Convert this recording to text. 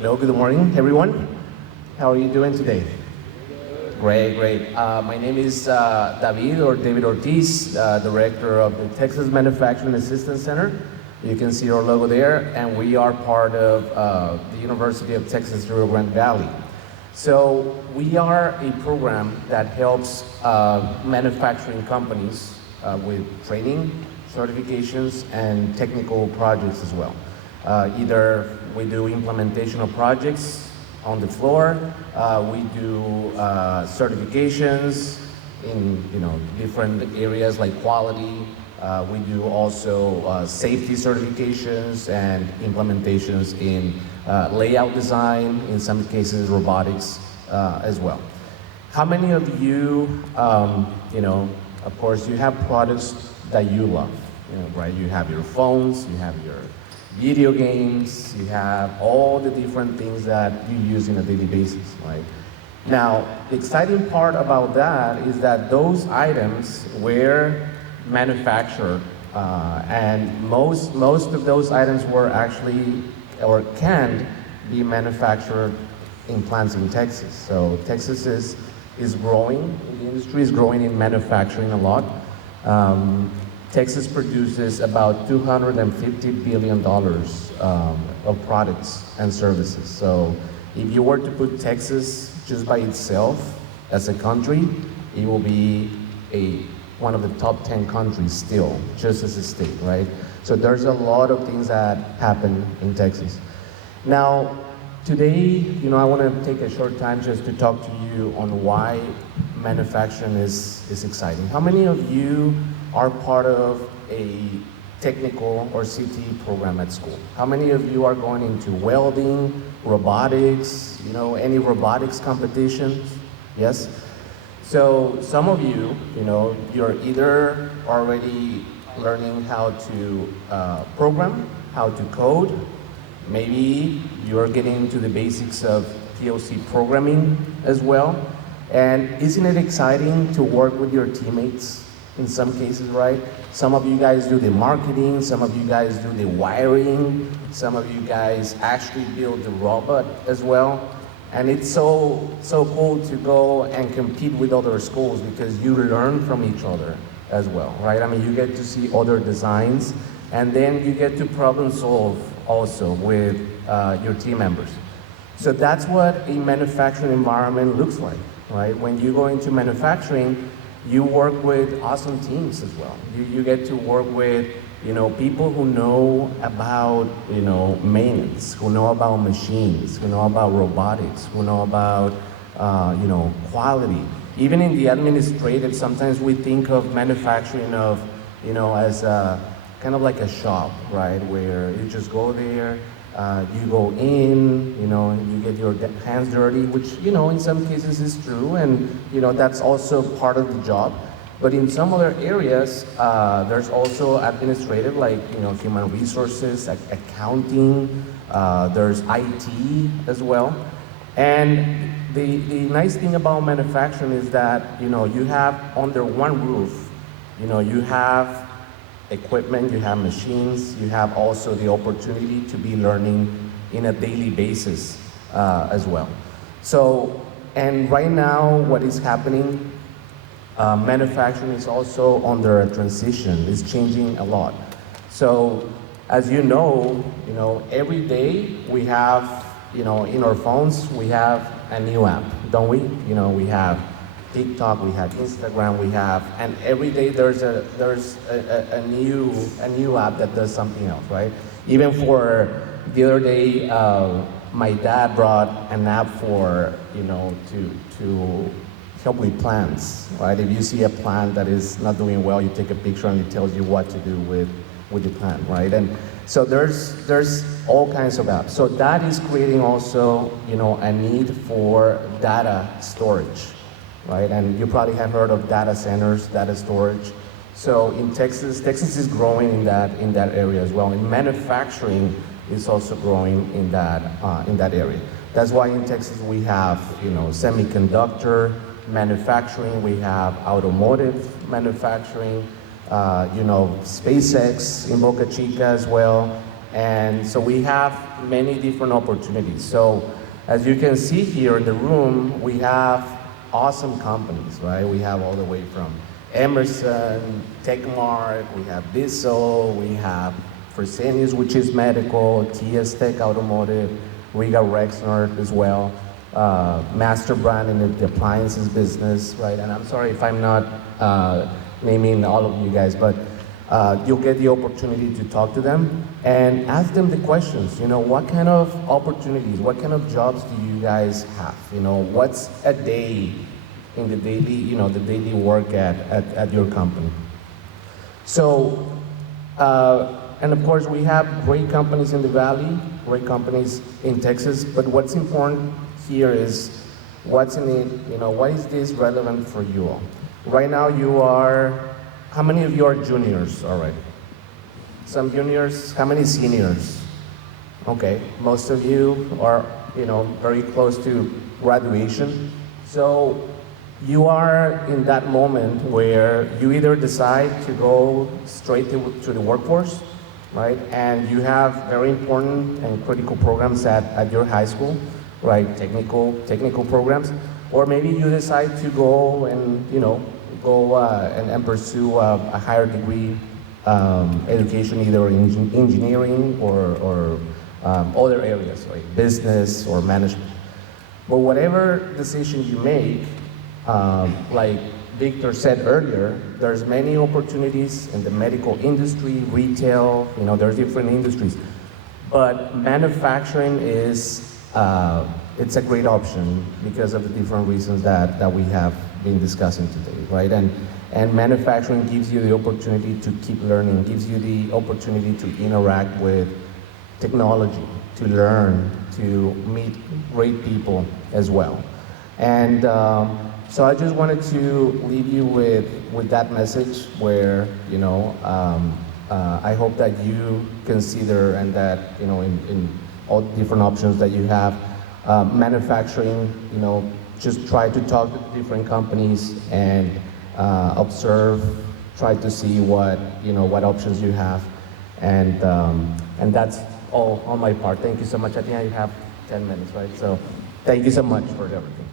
Hello, good morning, everyone. How are you doing today? Great, great. My name is David Ortiz, Director of the Texas Manufacturing Assistance Center. You can see our logo there, and we are part of the University of Texas Rio Grande Valley. So we are a program that helps manufacturing companies with training, certifications, and technical projects as well. Either we do implementation of projects on the floor, we do certifications in different areas like quality. We do also safety certifications and implementations in layout design, in some cases robotics as well. How many of you, of course, you have products that you love, right? You have your phones, you have your video games, you have all the different things that you use on a daily basis, right? Now, the exciting part about that is that those items were manufactured, and most of those items were actually, or can be manufactured in plants in Texas. So Texas is growing, the industry is growing in manufacturing a lot. Texas produces about $250 billion of products and services. So if you were to put Texas just by itself as a country, it will be one of the top 10 countries still, just as a state, right? So there's a lot of things that happen in Texas. Now, today, I want to take a short time just to talk to you on why manufacturing is exciting. How many of you are part of a technical or CTE program at school? How many of you are going into welding, robotics, any robotics competitions? Yes? So some of you, you're either already learning how to program, how to code. Maybe you're getting into the basics of PLC programming as well. And isn't it exciting to work with your teammates in some cases, right? Some of you guys do the marketing, some of you guys do the wiring, some of you guys actually build the robot as well. And it's so cool to go and compete with other schools because you learn from each other as well, right? I mean, you get to see other designs, and then you get to problem solve also with your team members. So that's what a manufacturing environment looks like, right? When you go into manufacturing, you work with awesome teams as well. You get to work with people who know about maintenance, who know about machines, who know about robotics, who know about quality. Even in the administrative, sometimes we think of manufacturing as kind of like a shop, right? Where you just go there, you go in, you get your hands dirty, which in some cases is true, and that's also part of the job. But in some other areas, there's also administrative, like human resources, accounting. There's IT as well. And the nice thing about manufacturing is that you have under one roof, you have equipment, you have machines, you have also the opportunity to be learning in a daily basis as well. So, and right now, what is happening? Manufacturing is also under a transition. It's changing a lot. So, as you know, every day we have, in our phones, we have a new app, don't we? We have TikTok, we have Instagram, and every day there's a new app that does something else, right? Even for the other day, my dad brought an app for, to help with plants, right? If you see a plant that is not doing well, you take a picture and it tells you what to do with the plant, right? And so there's all kinds of apps. So that is creating also, a need for data storage, right? And you probably have heard of data centers, data storage. So in Texas is growing in that area as well. And manufacturing is also growing in that area. That's why in Texas we have, semiconductor manufacturing, we have automotive manufacturing, SpaceX in Boca Chica as well. And so we have many different opportunities. So as you can see here in the room, we have awesome companies, right? We have all the way from Emerson, Techmark, we have Bissell, we have Fresenius, which is medical, TS Tech Automotive, Riga Rexnord as well, Master Brand in the appliances business, right? And I'm sorry if I'm not naming all of you guys, but you'll get the opportunity to talk to them and ask them the questions. You know, what kind of opportunities, what kind of jobs do you guys have? You know, what's a day in the daily, you know, the daily work at your company? So, and of course we have great companies in the Valley, great companies in Texas, but what's important here is what's in it, you know, why is this relevant for you all? Right now you are, how many of you are juniors already? Some juniors, how many seniors? Okay, most of you are, you know, very close to graduation. So you are in that moment where you either decide to go straight to the workforce, right? And you have very important and critical programs at your high school, right? Technical programs. Or maybe you decide to go and, you know, go and pursue a higher degree education, either in engineering or other areas, like business or management. But whatever decision you make, like Victor said earlier, there's many opportunities in the medical industry, retail, you know, there's different industries. But manufacturing is, it's a great option because of the different reasons that we have been discussing today, right? And manufacturing gives you the opportunity to keep learning, gives you the opportunity to interact with technology, to learn, to meet great people as well. And so I just wanted to leave you with that message where, you know, I hope that you consider and that, you know, in all different options that you have, manufacturing, you know, just try to talk to different companies and observe, try to see what, you know, what options you have. And that's all on my part. Thank you so much. I think I have 10 minutes, right? So thank you so much for everything.